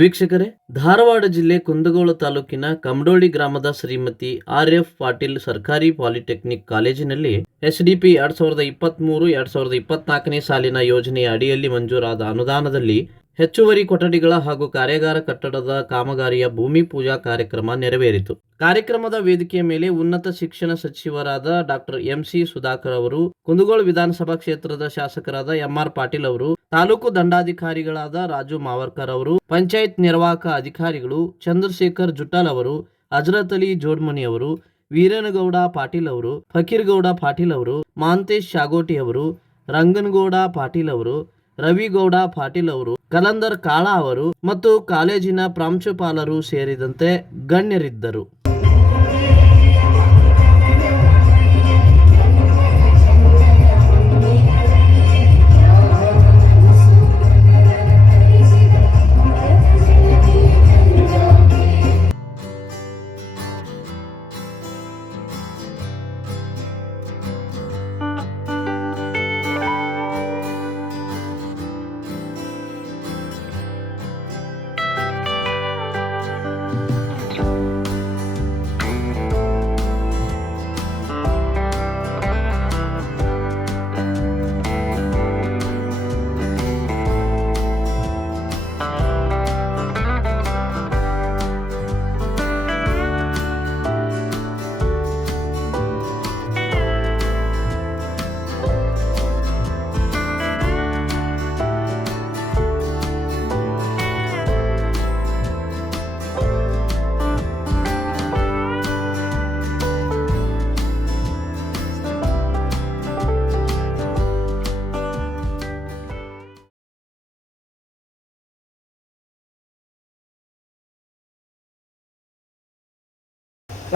ವೀಕ್ಷಕರೇ, ಧಾರವಾಡ ಜಿಲ್ಲೆ ಕುಂದಗೋಳ ತಾಲೂಕಿನ ಕಮಡೋಳಿ ಗ್ರಾಮದ ಶ್ರೀಮತಿ ಆರ್.ಎಫ್. ಪಾಟೀಲ್ ಸರ್ಕಾರಿ ಪಾಲಿಟೆಕ್ನಿಕ್ ಕಾಲೇಜಿನಲ್ಲಿ ಎಸ್ಡಿಪಿ 2023-2024ನೇ ಸಾಲಿನ ಯೋಜನೆಯ ಅಡಿಯಲ್ಲಿ ಮಂಜೂರಾದ ಅನುದಾನದಲ್ಲಿ ಹೆಚ್ಚುವರಿ ಕೊಠಡಿಗಳ ಹಾಗೂ ಕಾರ್ಯಾಗಾರ ಕಟ್ಟಡದ ಕಾಮಗಾರಿಯ ಭೂಮಿ ಪೂಜಾ ಕಾರ್ಯಕ್ರಮ ನೆರವೇರಿತು. ಕಾರ್ಯಕ್ರಮದ ವೇದಿಕೆಯ ಮೇಲೆ ಉನ್ನತ ಶಿಕ್ಷಣ ಸಚಿವರಾದ ಡಾಕ್ಟರ್ ಎಂ.ಸಿ. ಸುಧಾಕರ್ ಅವರು, ಕುಂದಗೋಳ ವಿಧಾನಸಭಾ ಕ್ಷೇತ್ರದ ಶಾಸಕರಾದ ಎಂ.ಆರ್. ಪಾಟೀಲ್ ಅವರು, ತಾಲೂಕು ದಂಡಾಧಿಕಾರಿಗಳಾದ ರಾಜು ಮಾವರ್ಕರ್ ಅವರು, ಪಂಚಾಯತ್ ನಿರ್ವಾಹಕ ಅಧಿಕಾರಿಗಳು ಚಂದ್ರಶೇಖರ್ ಜುಟ್ಟಾಲ್ ಅವರು, ಹಜರತ್ ಅಲಿ ಜೋಡ್ಮನಿ ಅವರು, ವೀರನಗೌಡ ಪಾಟೀಲ್ ಅವರು, ಫಕೀರ್ಗೌಡ ಪಾಟೀಲ್ ಅವರು, ಮಾಂತೇಶ್ ಶಾಗೋಟಿ ಅವರು, ರಂಗನಗೌಡ ಪಾಟೀಲ್ ಅವರು, ರವಿಗೌಡ ಪಾಟೀಲ್ ಅವರು, ಕಲಂದರ್ ಕಾಳ ಅವರು ಮತ್ತು ಕಾಲೇಜಿನ ಪ್ರಾಂಶುಪಾಲರು ಸೇರಿದಂತೆ ಗಣ್ಯರಿದ್ದರು.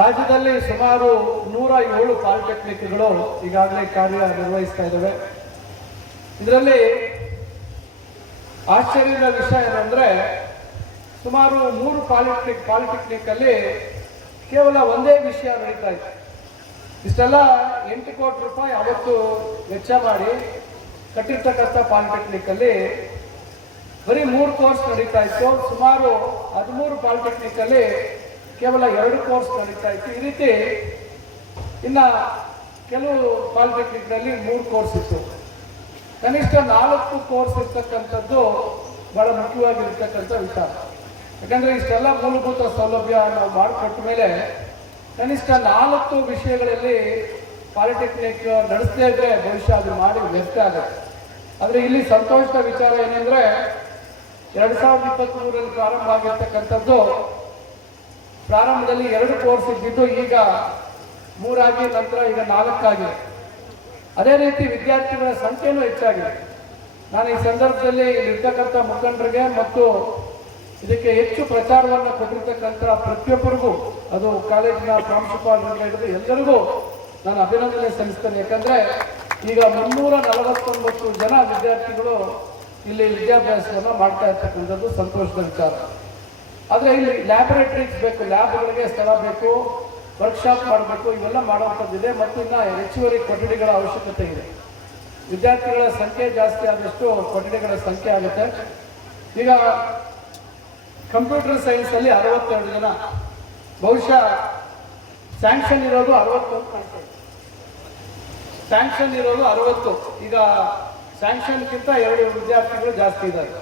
ರಾಜ್ಯದಲ್ಲಿ ಸುಮಾರು 107 ಪಾಲಿಟೆಕ್ನಿಕ್ಗಳು ಈಗಾಗಲೇ ಕಾರ್ಯನಿರ್ವಹಿಸ್ತಾ ಇದ್ದಾವೆ. ಇದರಲ್ಲಿ ಆಶ್ಚರ್ಯದ ವಿಷಯ ಏನಂದ್ರೆ, ಸುಮಾರು 3 ಪಾಲಿಟೆಕ್ನಿಕ್ ಅಲ್ಲಿ ಕೇವಲ ಒಂದೇ ವಿಷಯ ನಡೀತಾ ಇತ್ತು. ಇಷ್ಟೆಲ್ಲ 8 ಕೋಟಿ ರೂಪಾಯಿ ಅವತ್ತು ವೆಚ್ಚ ಮಾಡಿ ಕಟ್ಟಿರ್ತಕ್ಕಂಥ ಪಾಲಿಟೆಕ್ನಿಕ್ ಅಲ್ಲಿ ಬರೀ 3 ಕೋರ್ಸ್ ನಡೀತಾ ಇತ್ತು. ಸುಮಾರು 13 ಪಾಲಿಟೆಕ್ನಿಕ್ ಅಲ್ಲಿ ಕೇವಲ 2 ಕೋರ್ಸ್ ನಡೀತಾ ಇತ್ತು. ಈ ರೀತಿ ಇನ್ನು ಕೆಲವು ಪಾಲಿಟೆಕ್ನಿಕ್ನಲ್ಲಿ 3 ಕೋರ್ಸ್ ಇತ್ತು. ಕನಿಷ್ಠ 4 ಕೋರ್ಸ್ ಇರ್ತಕ್ಕಂಥದ್ದು ಬಹಳ ಮುಖ್ಯವಾಗಿರ್ತಕ್ಕಂಥ ವಿಚಾರ. ಯಾಕಂದರೆ ಇಷ್ಟೆಲ್ಲ ಮೂಲಭೂತ ಸೌಲಭ್ಯ ನಾವು ಮಾಡಿಕೊಟ್ಟ ಮೇಲೆ ಕನಿಷ್ಠ 4 ವಿಷಯಗಳಲ್ಲಿ ಪಾಲಿಟೆಕ್ನಿಕ್ ನಡೆಸದೇ ಇದ್ರೆ ಭವಿಷ್ಯ ಅದು ಮಾಡಿ ವ್ಯರ್ಥ ಆಗುತ್ತೆ. ಆದರೆ ಇಲ್ಲಿ ಸಂತೋಷದ ವಿಚಾರ ಏನೆಂದರೆ, 2023ರಲ್ಲಿ ಪ್ರಾರಂಭ ಆಗಿರ್ತಕ್ಕಂಥದ್ದು, ಪ್ರಾರಂಭದಲ್ಲಿ 2 ಕೋರ್ಸ್ ಇದ್ದಿದ್ದು ಈಗ 3 ಆಗಿ, ನಂತರ ಈಗ 4 ಆಗಿದೆ. ಅದೇ ರೀತಿ ವಿದ್ಯಾರ್ಥಿಗಳ ಸಂಖ್ಯೆನೂ ಹೆಚ್ಚಾಗಿದೆ. ನಾನು ಈ ಸಂದರ್ಭದಲ್ಲಿ ಇಲ್ಲಿರ್ತಕ್ಕಂಥ ಮುಖಂಡರಿಗೆ ಮತ್ತು ಇದಕ್ಕೆ ಹೆಚ್ಚು ಪ್ರಚಾರವನ್ನು ಕೊಟ್ಟಿರ್ತಕ್ಕಂಥ ಪ್ರತಿಯೊಬ್ಬರಿಗೂ, ಅದು ಕಾಲೇಜಿನ ಪ್ರಾಂಶುಪಾಲರಿಗೆ ಹಿಡಿದು ಎಲ್ಲರಿಗೂ ನಾನು ಅಭಿನಂದನೆ ಸಲ್ಲಿಸ್ತೇನೆ. ಯಾಕಂದರೆ ಈಗ 349 ಜನ ವಿದ್ಯಾರ್ಥಿಗಳು ಇಲ್ಲಿ ವಿದ್ಯಾಭ್ಯಾಸವನ್ನು ಮಾಡ್ತಾ ಇರ್ತಕ್ಕಂಥದ್ದು ಸಂತೋಷದ ವಿಚಾರ. ಆದರೆ ಇಲ್ಲಿ ಲ್ಯಾಬೊರೇಟರೀಸ್ ಬೇಕು, ಲ್ಯಾಬ್ಗಳಿಗೆ ಸ್ಥಳ ಬೇಕು, ವರ್ಕ್ಶಾಪ್ ಮಾಡಬೇಕು, ಇವೆಲ್ಲ ಮಾಡುವಂಥದ್ದಿದೆ. ಮತ್ತು ಇನ್ನು ಹೆಚ್ಚುವರಿ ಕೊಠಡಿಗಳ ಅವಶ್ಯಕತೆ ಇದೆ. ವಿದ್ಯಾರ್ಥಿಗಳ ಸಂಖ್ಯೆ ಜಾಸ್ತಿ ಆದಷ್ಟು ಕೊಠಡಿಗಳ ಸಂಖ್ಯೆ ಆಗುತ್ತೆ. ಈಗ ಕಂಪ್ಯೂಟರ್ ಸೈನ್ಸಲ್ಲಿ 62 ಜನ, ಬಹುಶಃ ಸ್ಯಾಂಕ್ಷನ್ ಇರೋದು 60. ಸ್ಯಾಂಕ್ಷನ್ ಇರೋದು 60. ಈಗ ಸ್ಯಾಂಕ್ಷನ್ಗಿಂತ 2 ವಿದ್ಯಾರ್ಥಿಗಳು ಜಾಸ್ತಿ ಇದ್ದಾರೆ.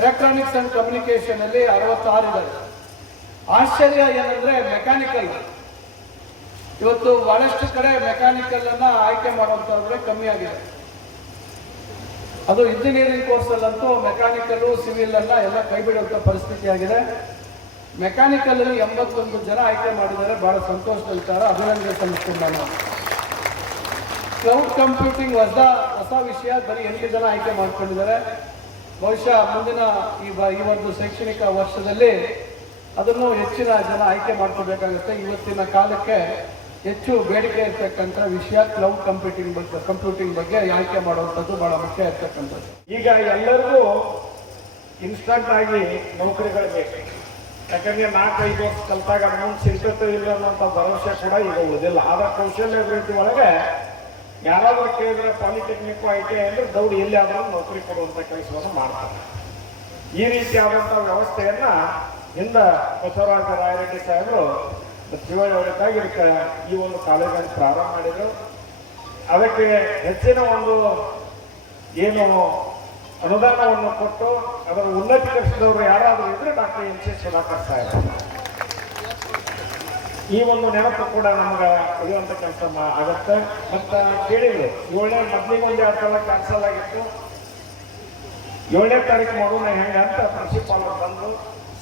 ಎಲೆಕ್ಟ್ರಾನಿಕ್ಸ್ ಅಂಡ್ ಕಮ್ಯುನಿಕೇಶನ್ ಅಲ್ಲಿ 66 ಇದ್ದಾರೆ. ಆಶ್ಚರ್ಯ ಏನಂದ್ರೆ, ಮೆಕ್ಯಾನಿಕಲ್ ಇವತ್ತು ಬಹಳಷ್ಟು ಕಡೆ ಮೆಕ್ಯಾನಿಕಲ್ ಅನ್ನ ಆಯ್ಕೆ ಮಾಡುವಂತವ್ರೆ ಕಮ್ಮಿ ಆಗಿದೆ. ಅದು ಇಂಜಿನಿಯರಿಂಗ್ ಕೋರ್ಸ್ ಅಲ್ಲಂತೂ ಮೆಕ್ಯಾನಿಕಲ್, ಸಿವಿಲ್ ಅನ್ನ ಎಲ್ಲ ಕೈ ಬಿಡುವಂತ ಪರಿಸ್ಥಿತಿ ಆಗಿದೆ. ಮೆಕ್ಯಾನಿಕಲ್ ಅಲ್ಲಿ 81 ಜನ ಆಯ್ಕೆ ಮಾಡಿದ್ದಾರೆ. ಬಹಳ ಸಂತೋಷದ ವಿಚಾರ, ಅಭಿನಂದನೆ ಸಲ್ಲಿಸ್ತೀನಿ ನಾನು. ಕ್ಲೌಡ್ ಕಂಪ್ಯೂಟಿಂಗ್ ಹೊಸ ವಿಷಯ, ಬರೀ 8 ಜನ ಆಯ್ಕೆ ಮಾಡ್ಕೊಂಡಿದ್ದಾರೆ. ಬಹುಶಃ ಮುಂದಿನ ಈ ಒಂದು ಶೈಕ್ಷಣಿಕ ವರ್ಷದಲ್ಲಿ ಅದನ್ನು ಹೆಚ್ಚಿನ ಜನ ಆಯ್ಕೆ ಮಾಡ್ಕೋಬೇಕಾಗುತ್ತೆ. ಇವತ್ತಿನ ಕಾಲಕ್ಕೆ ಹೆಚ್ಚು ಬೇಡಿಕೆ ಇರ್ತಕ್ಕಂಥ ವಿಷಯ ಕ್ಲೌಡ್ ಕಂಪ್ಯೂಟಿಂಗ್ ಬಗ್ಗೆ ಆಯ್ಕೆ ಮಾಡುವಂಥದ್ದು ಬಹಳ ಮುಖ್ಯ ಇರ್ತಕ್ಕಂಥದ್ದು. ಈಗ ಎಲ್ಲರಿಗೂ ಇನ್ಸ್ಟಂಟ್ ಆಗಿ ನೌಕರಿಗಳು ಬೇಕು. ಯಾಕಂದ್ರೆ 4-5 ವರ್ಷ ಕಲ್ತಾಗ ಅಮೌಂಟ್ ಸಿಗ್ತದೆ ಇಲ್ಲ ಅನ್ನೋಂಥ ಭರವಸೆ ಕೂಡ ಈಗ ಉಳಿದಿಲ್ಲ. ಆದ ಕೌಶಲ್ಯ ಅಭಿವೃದ್ಧಿ ಒಳಗೆ ಯಾರಾದರೂ ಕೇಳಿದ್ರೆ ಪಾಲಿಟೆಕ್ನಿಕ್ ಐ ಟಿ ಐ ಅಂದ್ರೆ ದೌಡಿ ಎಲ್ಲಿ ಆದರೂ ನೌಕರಿ ಕೊಡುವಂಥ ಕೆಲಸವನ್ನು ಮಾಡ್ತಾರೆ. ಈ ರೀತಿಯಾದಂಥ ವ್ಯವಸ್ಥೆಯನ್ನ ಹಿಂದ ಬಸವರಾಜ ರಾಯರೆಡ್ಡಿ ಸಾಹೇಬರು ಶಿವಯೋಗಕ್ಕಾಗಿ ಈ ಒಂದು ಕಾಲೇಜನ್ನು ಪ್ರಾರಂಭ ಮಾಡಿದರು. ಅದಕ್ಕೆ ಹೆಚ್ಚಿನ ಒಂದು ಏನು ಅನುದಾನವನ್ನು ಕೊಟ್ಟು ಅದರ ಉನ್ನತೀಕರಿಸಿದವರು ಯಾರಾದರೂ ಇದ್ರೆ doctor N C Sudhakar Saheb. ಈ ಒಂದು ನೆನಪು ಕೂಡ ನಮ್ಗೆ ಉಳಿಯುವಂಥ ಕೆಲಸ ಆಗತ್ತೆ. ಮತ್ತು ಕೇಳಿದ್ರು 7ನೇ ಮೊದಲಿಗೆ ಒಂದು 2 ಸಲ ಕ್ಯಾನ್ಸಲ್ ಆಗಿತ್ತು, 7ನೇ ತಾರೀಕು ಮಾಡೋಣ ಹೆಂಗೆ ಅಂತ ಪ್ರಿನ್ಸಿಪಾಲರು ಬಂದು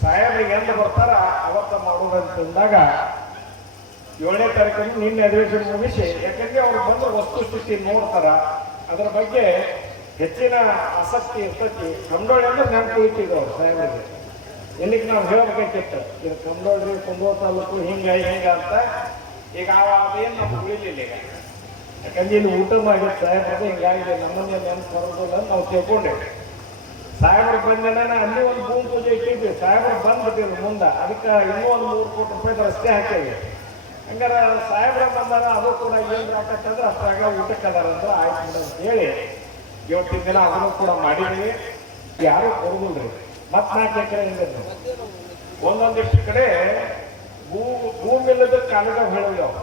ಸಾಹೇಬ್ರಿಗೆ ಎಂದು ಬರ್ತಾರ ಅವತ್ತ ಮಾಡೋದಂತಂದಾಗ 7ನೇ ತಾರೀಕನ್ನು ನಿನ್ನೆ ಅಧಿವೇಶನ ಮುಗಿಸಿ, ಯಾಕಂದ್ರೆ ಅವ್ರು ಬಂದು ವಸ್ತುಸ್ಥಿತಿ ನೋಡ್ತಾರ, ಅದರ ಬಗ್ಗೆ ಹೆಚ್ಚಿನ ಆಸಕ್ತಿ ಇರ್ತೈತಿ. ಕಂಡೋಳಿ ಅಂದ್ರೆ ನೆನಪು ಉಳಿತಿದ್ರು ಅವ್ರು ಸಾಹೇಬ್ರಿಗೆ. ಎಲ್ಲಿಗೆ ನಾವು ಹೇಳ್ಬೇಕಾಗಿತ್ತು, ಇದು ಕಂಡೋಳ್ರಿ ಕುಂದೂರು ತಾಲೂಕು ಹಿಂಗೆ ಅಂತ. ಈಗ ಅದೇನು ನಮ್ಗೆ ಉಳಿಲಿಲ್ಲ ಈಗ, ಯಾಕಂದ್ರೆ ಇಲ್ಲಿ ಊಟ ಮಾಡಿದ ಸಾಹೇಬ್ರದ್ದು ಹಿಂಗಾಗಿದೆ, ನಮ್ಮನ್ನೇ ನೆನಪು ಬರೋದಿಲ್ಲ ಅಂತ ನಾವು ತಿಳ್ಕೊಂಡೇವೆ. ಸಾಹೇಬ್ರು ಬಂದ ಅಲ್ಲಿ ಒಂದು ಭೂಮಿ ಪೂಜೆ ಇಟ್ಟಿದ್ವಿ, ಸಾಹೇಬ್ರು ಬಂದ್ಬಿಟ್ಟಿದ್ರು ಮುಂದೆ, ಅದಕ್ಕೆ ಇನ್ನೂ ಒಂದು 3 ಕೋಟಿ ರೂಪಾಯಿ ರಸ್ತೆ ಹಾಕೇವಿ. ಹಂಗಾರೆ ಸಾಹೇಬ್ರ ಬಂದಾರ ಅದು ಕೂಡ ಏನು ಹಾಕತ್ತಂದ್ರೆ ಅಷ್ಟಾಗ ಊಟಕ್ಕೆ ಅದಾರ ಅಂದ್ರೆ ಆಯ್ತು ಅಂತ ಹೇಳಿ ಇವತ್ತಿನ ದಿನ ಅದನ್ನು ಕೂಡ ಮಾಡಿದ್ದೀವಿ. ಯಾರು ಕೊಡುದಿಲ್ರಿ. 4 ಎಕರೆ ಹಿಂದೆ ಒಂದೊಂದಿಷ್ಟು ಕಡೆ ಭೂಮಿಲ್ಲದ ಕಾಲದಾಗ ಹೇಳಿದೆವು.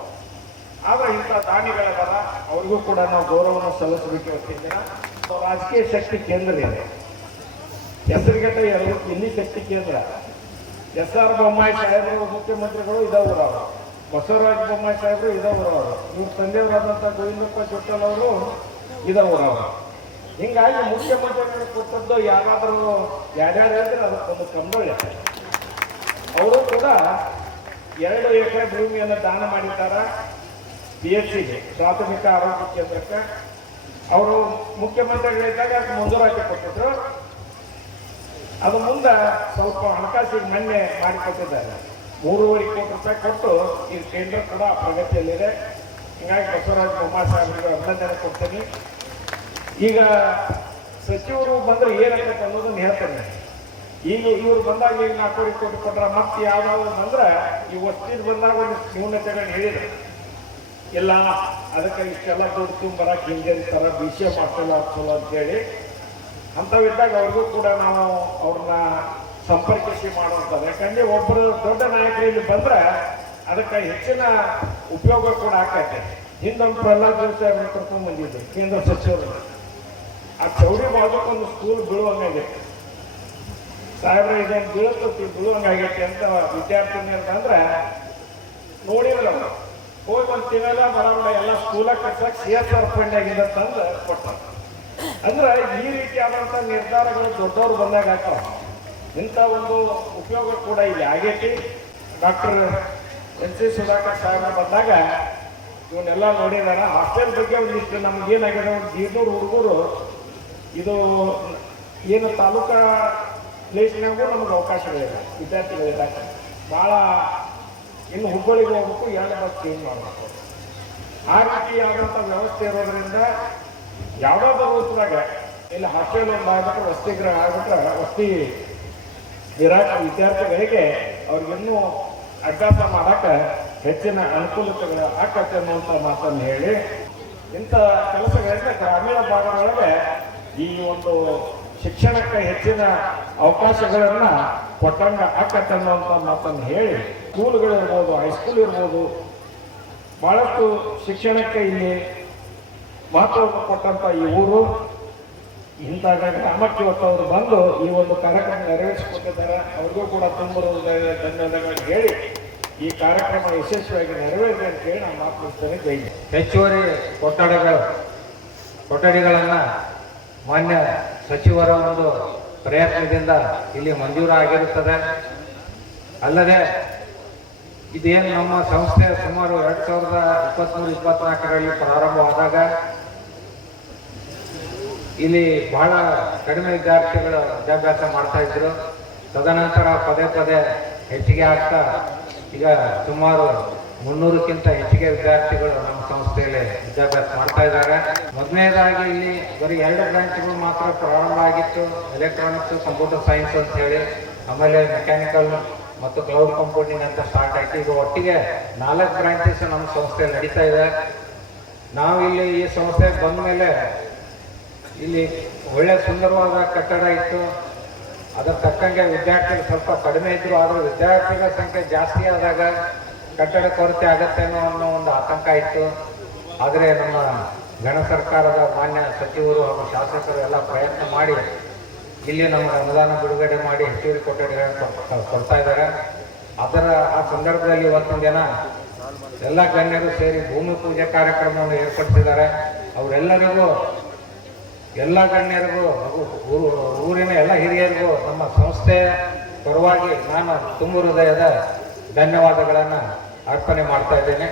ಆದ್ರೆ ಇಂಥ ದಾನಿಗಳದಾರ, ಅವ್ರಿಗೂ ಕೂಡ ನಾವು ಗೌರವವನ್ನು ಸಲ್ಲಿಸಬೇಕು. ಇವತ್ತಿನ ದಿನ ರಾಜಕೀಯ ಶಕ್ತಿ ಕೇಂದ್ರ ಇದೆ, ಹೆಸರುಗಟ್ಟ ಇಲ್ಲಿ ಶಕ್ತಿ ಕೇಂದ್ರ. SR ಬೊಮ್ಮಾಯಿ ಸಾಹೇಬರು ಮುಖ್ಯಮಂತ್ರಿಗಳು ಇದಾವರು, ಬಸವರಾಜ ಬೊಮ್ಮಾಯಿ ಸಾಹೇಬರು ಇದಾವರು, ಇವ್ರ ತಂದೆಯವರಾದಂಥ ಗೋವಿಂದಪ್ಪ ಜೊಟ್ಟಲ್ ಅವರು ಇದಾವರು. ಹಿಂಗಾಗಿ ಮುಖ್ಯಮಂತ್ರಿಗಳು ಕೊಟ್ಟದ್ದು ಯಾರಾದರೂ ಯಾರ್ಯಾರು ಹೇಳಿದ್ರೆ ಅದಕ್ಕೊಂದು ಕಂಬಳಿ. ಅವರು ಕೂಡ 2 ಎಕರೆ ಭೂಮಿಯನ್ನು ದಾನ ಮಾಡಿದ್ದಾರೆ PHCಗೆ, ಪ್ರಾಥಮಿಕ ಆರೋಗ್ಯ ಕೇಂದ್ರಕ್ಕೆ. ಅವರು ಮುಖ್ಯಮಂತ್ರಿಗಳಿದ್ದಾಗ ಅದು ಮಂಜೂರಾತಿ ಕೊಟ್ಟಿದ್ರು. ಅದು ಮುಂದೆ ಸ್ವಲ್ಪ ಹಣಕಾಸಿಗೆ ಮೊನ್ನೆ ಮಾಡಿಕೊಟ್ಟಿದ್ದಾರೆ. 3.5 ಕೋಟಿ ರೂಪಾಯಿ ಕೊಟ್ಟು ಈ ಕೇಂದ್ರ ಕೂಡ ಪ್ರಗತಿಯಲ್ಲಿದೆ. ಹೀಗಾಗಿ ಬಸವರಾಜ ಬೊಮ್ಮಾಯಿ ಸಾಹೇಬರಿಗೆ ಅಭಿನಂದನೆ ಕೊಡ್ತೀನಿ. ಈಗ ಸಚಿವರು ಬಂದ್ರೆ ಏನಾಗತ್ತೆ ಅನ್ನೋದನ್ನ ಹೇಳ್ತೇನೆ. ಈಗ ಇವ್ರು ಬಂದಾಗ ಈಗ 4 ಕೋಟಿ ಕೊಟ್ರ, ಮತ್ತೆ ಯಾವ್ದಾದ್ರು ಬಂದ್ರೆ ಈ ವಸ್ತಿದ್ ಬಂದಾಗ ಒಂದು ನ್ಯೂನತೆಗಳನ್ನ ಹೇಳಿದ್ರು. ಇಲ್ಲ ಅದಕ್ಕೆ ಇಷ್ಟೆಲ್ಲ ದುಡ್ಡು ತುಂಬರಕ್ಕೆ ಹಿಂಗೆ ಅಂತಾರೆ, BCA ಮಾಡ್ಸಲ್ಲ ಚಲೋ ಅಂತೇಳಿ. ಅಂಥವಿದ್ದಾಗ ಅವ್ರಿಗೂ ಕೂಡ ನಾವು ಅವ್ರನ್ನ ಸಂಪರ್ಕಿಸಿ ಮಾಡುವಂಥದ್ದು. ಯಾಕಂದ್ರೆ ಒಬ್ಬರು ದೊಡ್ಡ ನಾಯಕರು ಇಲ್ಲಿ ಬಂದ್ರೆ ಅದಕ್ಕೆ ಹೆಚ್ಚಿನ ಉಪಯೋಗ ಕೂಡ ಆಗ್ತೈತೆ. ಹಿಂದೊಂದು ಪ್ರಹ್ಲಾದ್ ಜೋಶಿ ಅವ್ರನ್ನ ಕರ್ಕೊಂಡು ಬಂದಿದ್ದೆ ಕೇಂದ್ರ ಸಚಿವರು. ಆ ಚೌಡಿ ಬಾಜುಕೊಂದು ಸ್ಕೂಲ್ ಬೀಳುವಂಗಾಗೈತೆ, ಸಾಹೇಬ್ರ ಇದೊಂದು ಬೀಳುವಂಗಾಗೈತೆ ಅಂತ ವಿದ್ಯಾರ್ಥಿನಿಯರು ಅಂದ್ರೆ ನೋಡಿದ್ರೆ ಹೋಗಿ ಒಂದು ತಿಂಗಳ ಬರೋಣ ಎಲ್ಲ ಸ್ಕೂಲಾಗ ಕಟ್ಸಕ್ಕೆ CSR ಫಂಡ್ ಆಗಿದೆ ಅಂತಂದು ಕೊಡ್ತಾರೆ. ಅಂದ್ರೆ ಈ ರೀತಿಯಾದಂಥ ನಿರ್ಧಾರಗಳು ದೊಡ್ಡವರು ಬಂದಾಗ ಆಗ್ತಾವ. ಇಂಥ ಒಂದು ಉಪಯೋಗ ಕೂಡ ಇಲ್ಲಿ ಆಗೈತಿ. ಡಾಕ್ಟರ್ ಎನ್ ಸಿ ಸುಧಾಕರ್ ಸಾಹೇಬರು ಬಂದಾಗ ಇವನ್ನೆಲ್ಲ ನೋಡಿದಾರ. ಹಾಸ್ಟೆಲ್ ಬಗ್ಗೆ ಒಂದಿಷ್ಟು ನಮ್ಗೇನಾಗಿದೆ, ಒಂದು 200 ಹುಡುಗರು ಇದು ಏನು ತಾಲೂಕಾ ಪ್ಲೇಸ್ನಾಗೂ ನಮ್ಗೆ ಅವಕಾಶಗಳಿದೆ ವಿದ್ಯಾರ್ಥಿಗಳಿದ್ದಾಗ. ಭಾಳ ಇನ್ನು ಹುಬ್ಬಳ್ಳಿಗೆ ಹೋಗ್ಬೇಕು, 2 ಬಸ್ ಚೇಂಜ್ ಮಾಡಬೇಕು. ಆ ರೀತಿಯಾದಂಥ ವ್ಯವಸ್ಥೆ ಇರೋದ್ರಿಂದ ಯಾವುದಾದ್ರೂ ರೂಪದಾಗ ಇಲ್ಲಿ ಹಾಸ್ಟೆಲ್ ಒಂದು ಆಗ್ಬಿಟ್ರೆ, ವಸತಿಗೃಹ ಆಗ್ಬಿಟ್ರೆ ವಸತಿ ಇರಾಕ ವಿದ್ಯಾರ್ಥಿಗಳಿಗೆ ಅವ್ರಿಗಿನ್ನೂ ಅಭ್ಯಾಸ ಮಾಡಕ್ಕೆ ಹೆಚ್ಚಿನ ಅನುಕೂಲತೆಗಳು ಆಕತ್ತೆ ಅನ್ನುವಂಥ ಮಾತನ್ನು ಹೇಳಿ, ಇಂಥ ಕೆಲಸಗಳಿಂದ ಗ್ರಾಮೀಣ ಭಾಗದೊಳಗೆ ಈ ಒಂದು ಶಿಕ್ಷಣಕ್ಕೆ ಹೆಚ್ಚಿನ ಅವಕಾಶಗಳನ್ನು ಕೊಟ್ಟಂಗ ಆಕತ್ತೆ ಅನ್ನುವಂಥ ಮಾತನ್ನು ಹೇಳಿ, ಸ್ಕೂಲ್ಗಳಿರ್ಬೋದು, ಹೈಸ್ಕೂಲ್ ಇರ್ಬೋದು, ಭಾಳಷ್ಟು ಶಿಕ್ಷಣಕ್ಕೆ ಇಲ್ಲಿ ಮಹತ್ವವನ್ನು ಕೊಟ್ಟಂಥ ಈ ಊರು ಇಂಥ ಗ್ರಾಮಕ್ಕೆ ಇವತ್ತು ಅವರು ಬಂದು ಈ ಒಂದು ಕಾರ್ಯಕ್ರಮ ನೆರವೇರಿಸಿಕೊಟ್ಟಿದ್ದಾರೆ. ಅವ್ರಿಗೂ ಕೂಡ ತುಂಬ ಧನ್ಯವಾದಗಳು ಹೇಳಿ ಈ ಕಾರ್ಯಕ್ರಮ ಯಶಸ್ವಿಯಾಗಿ ನೆರವೇರಿದೆ ಅಂತ ಹೇಳಿ ನಾನು ಮಾತನಾಡ್ತೇನೆ. ಜೈ ಹಿಂದ್. ಹೆಚ್ಚುವರಿ ಕೊಠಡಿಗಳನ್ನು ಮಾನ್ಯ ಸಚಿವರ ಒಂದು ಪ್ರಯತ್ನದಿಂದ ಇಲ್ಲಿ ಮಂಜೂರಾಗಿರುತ್ತದೆ. ಅಲ್ಲದೆ ಇದೇನು ನಮ್ಮ ಸಂಸ್ಥೆ ಸುಮಾರು 2023-24ರಲ್ಲಿ ಪ್ರಾರಂಭವಾದಾಗ ಇಲ್ಲಿ ಬಹಳ ಕಡಿಮೆ ವಿದ್ಯಾರ್ಥಿಗಳು ವಿದ್ಯಾಭ್ಯಾಸ ಮಾಡ್ತಾ ಇದ್ರು. ತದನಂತರ ಪದೇ ಹೆಚ್ಚಿಗೆ ಆಗ್ತಾ ಈಗ ಸುಮಾರು 300ಕ್ಕಿಂತ ಹೆಚ್ಚಿಗೆ ವಿದ್ಯಾರ್ಥಿಗಳು ನಮ್ಮ ಸಂಸ್ಥೆಯಲ್ಲಿ ವಿದ್ಯಾಭ್ಯಾಸ ಮಾಡ್ತಾ ಇದ್ದಾರೆ. ಮೊದಲನೇದಾಗಿ ಇಲ್ಲಿ ಬರೀ 2 ಬ್ರಾಂಚ್ಗಳು ಮಾತ್ರ ಪ್ರಾರಂಭ ಆಗಿತ್ತು, ಎಲೆಕ್ಟ್ರಾನಿಕ್ಸ್, ಕಂಪ್ಯೂಟರ್ ಸೈನ್ಸ್ ಅಂತ ಹೇಳಿ. ಆಮೇಲೆ ಮೆಕ್ಯಾನಿಕಲ್ ಮತ್ತು ಕ್ಲೌಡ್ ಕಂಪ್ಯೂಟಿಂಗ್ ಅಂತ ಸ್ಟಾರ್ಟ್ ಆಗಿ ಈಗ ಒಟ್ಟಿಗೆ 4 ಬ್ರಾಂಚಸ್ ನಮ್ಮ ಸಂಸ್ಥೆಯಲ್ಲಿ ನಡೀತಾ ಇದೆ. ನಾವು ಇಲ್ಲಿ ಈ ಸಂಸ್ಥೆಗೆ ಬಂದ ಮೇಲೆ ಇಲ್ಲಿ ಒಳ್ಳೆ ಸುಂದರವಾದ ಕಟ್ಟಡ ಇತ್ತು. ಅದರ ತಕ್ಕಂಗೆ ವಿದ್ಯಾರ್ಥಿಗಳು ಸ್ವಲ್ಪ ಕಡಿಮೆ ಇದ್ದರು, ಆದರೆ ವಿದ್ಯಾರ್ಥಿಗಳ ಸಂಖ್ಯೆ ಜಾಸ್ತಿ ಆದಾಗ ಕಟ್ಟಡ ಕೊರತೆ ಆಗತ್ತೆ ಅನ್ನೋ ಒಂದು ಆತಂಕ ಇತ್ತು. ಆದರೆ ನಮ್ಮ ಗಣ ಸರ್ಕಾರದ ಮಾನ್ಯ ಸಚಿವರು ಹಾಗೂ ಶಾಸಕರು ಎಲ್ಲ ಪ್ರಯತ್ನ ಮಾಡಿ ಇಲ್ಲಿ ನಮಗೆ ಅನುದಾನ ಬಿಡುಗಡೆ ಮಾಡಿ ಹೆಚ್ಚುವರಿ ಕೊಠಡಿಗಳನ್ನು ಕೊಡ್ತಾ ಇದ್ದಾರೆ. ಆ ಸಂದರ್ಭದಲ್ಲಿ ಇವತ್ತಿನ ದಿನ ಎಲ್ಲ ಗಣ್ಯರು ಸೇರಿ ಭೂಮಿ ಪೂಜೆ ಕಾರ್ಯಕ್ರಮವನ್ನು ಏರ್ಪಡಿಸಿದ್ದಾರೆ. ಅವರೆಲ್ಲರಿಗೂ, ಎಲ್ಲ ಗಣ್ಯರಿಗೂ ಹಾಗೂ ಊರಿನ ಎಲ್ಲ ಹಿರಿಯರಿಗೂ ನಮ್ಮ ಸಂಸ್ಥೆಯ ಪರವಾಗಿ ನಾನು ತುಂಬ ಹೃದಯದ ಧನ್ಯವಾದಗಳನ್ನು ಅರ್ಪಣೆ ಮಾಡ್ತಾ ಇದ್ದೇನೆ.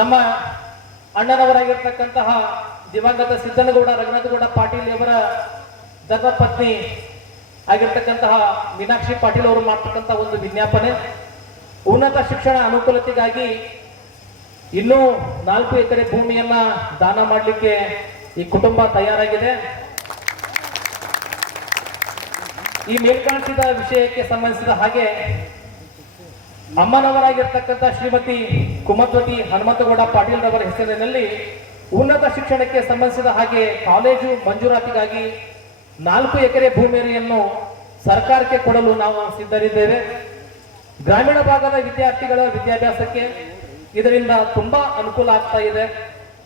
ನಮ್ಮ ಅಣ್ಣನವರಾಗಿರ್ತಕ್ಕಂತಹ ದಿವಂಗತ ಸಿದ್ದನಗೌಡ ರಘುನಾಥಗೌಡ ಪಾಟೀಲ್ ಅವರ ಧರ್ಮಪತ್ನಿ ಆಗಿರ್ತಕ್ಕಂತಹ ಮೀನಾಕ್ಷಿ ಪಾಟೀಲ್ ಅವರು ಮಾಡ್ತಕ್ಕಂಥ ಒಂದು ವಿಜ್ಞಾಪನೆ, ಉನ್ನತ ಶಿಕ್ಷಣ ಅನುಕೂಲತೆಗಾಗಿ ಇನ್ನೂ 4 ಎಕರೆ ಭೂಮಿಯನ್ನ ದಾನ ಮಾಡಲಿಕ್ಕೆ ಈ ಕುಟುಂಬ ತಯಾರಾಗಿದೆ. ಈ ಮೇಲ್ಕಾಣಿಸಿದ ವಿಷಯಕ್ಕೆ ಸಂಬಂಧಿಸಿದ ಹಾಗೆ ಅಮ್ಮನವರಾಗಿರ್ತಕ್ಕಂಥ ಶ್ರೀಮತಿ ಕುಮದ್ವತಿ ಹನುಮಂತಗೌಡ ಪಾಟೀಲ್ ರವರ ಹೆಸರಿನಲ್ಲಿ ಉನ್ನತ ಶಿಕ್ಷಣಕ್ಕೆ ಸಂಬಂಧಿಸಿದ ಹಾಗೆ ಕಾಲೇಜು ಮಂಜೂರಾತಿಗಾಗಿ 4 ಎಕರೆ ಭೂಮಿಯನ್ನು ಸರ್ಕಾರಕ್ಕೆ ಕೊಡಲು ನಾವು ಸಿದ್ಧರಿದ್ದೇವೆ. ಗ್ರಾಮೀಣ ಭಾಗದ ವಿದ್ಯಾರ್ಥಿಗಳ ವಿದ್ಯಾಭ್ಯಾಸಕ್ಕೆ ಇದರಿಂದ ತುಂಬಾ ಅನುಕೂಲ ಆಗ್ತಾ ಇದೆ.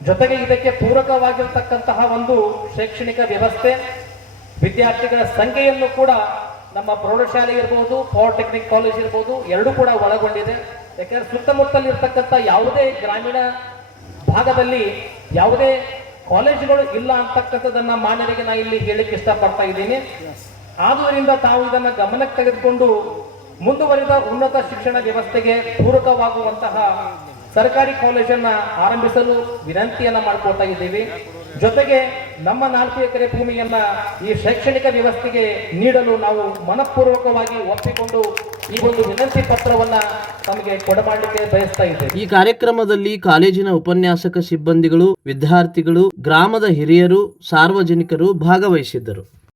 ಜೊತೆಗೆ ಇದಕ್ಕೆ ಪೂರಕವಾಗಿರ್ತಕ್ಕಂತಹ ಒಂದು ಶೈಕ್ಷಣಿಕ ವ್ಯವಸ್ಥೆ, ವಿದ್ಯಾರ್ಥಿಗಳ ಸಂಖ್ಯೆಯನ್ನು ಕೂಡ ನಮ್ಮ ಪ್ರೌಢಶಾಲೆ ಇರ್ಬೋದು, ಪಾಲಿಟೆಕ್ನಿಕ್ ಕಾಲೇಜ್ ಇರ್ಬೋದು, ಎರಡೂ ಕೂಡ ಒಳಗೊಂಡಿದೆ. ಯಾಕಂದ್ರೆ ಸುತ್ತಮುತ್ತಲಿರ್ತಕ್ಕಂಥ ಯಾವುದೇ ಗ್ರಾಮೀಣ ಭಾಗದಲ್ಲಿ ಯಾವುದೇ ಕಾಲೇಜುಗಳು ಇಲ್ಲ ಅಂತಕ್ಕಂಥದ್ದನ್ನ ಮಾನ್ಯರಿಗೆ ನಾ ಇಲ್ಲಿ ಹೇಳಿಕ್ಕೆ ಇಷ್ಟಪಡ್ತಾ ಇದ್ದೀನಿ. ಆದುದರಿಂದ ತಾವು ಇದನ್ನ ಗಮನಕ್ಕೆ ತೆಗೆದುಕೊಂಡು ಮುಂದುವರಿದ ಉನ್ನತ ಶಿಕ್ಷಣ ವ್ಯವಸ್ಥೆಗೆ ಪೂರಕವಾಗುವಂತಹ ಸರ್ಕಾರಿ ಕಾಲೇಜನ್ನ ಆರಂಭಿಸಲು ವಿನಂತಿಯನ್ನ ಮಾಡ್ಕೊಳ್ತಾ ಇದ್ದೀವಿ. ಜೊತೆಗೆ ನಮ್ಮ 4 ಎಕರೆ ಭೂಮಿಯನ್ನ ಈ ಶೈಕ್ಷಣಿಕ ವ್ಯವಸ್ಥೆಗೆ ನೀಡಲು ನಾವು ಮನಪೂರ್ವಕವಾಗಿ ಒಪ್ಪಿಕೊಂಡು ಈ ಒಂದು ವಿನಂತಿ ಪತ್ರವನ್ನ ತಮಗೆ ಕೊಡಮಾಡಲಿಕ್ಕೆ ಬಯಸ್ತಾ ಇದ್ದೇವೆ. ಈ ಕಾರ್ಯಕ್ರಮದಲ್ಲಿ ಕಾಲೇಜಿನ ಉಪನ್ಯಾಸಕ ಸಿಬ್ಬಂದಿಗಳು, ವಿದ್ಯಾರ್ಥಿಗಳು, ಗ್ರಾಮದ ಹಿರಿಯರು, ಸಾರ್ವಜನಿಕರು ಭಾಗವಹಿಸಿದ್ದರು.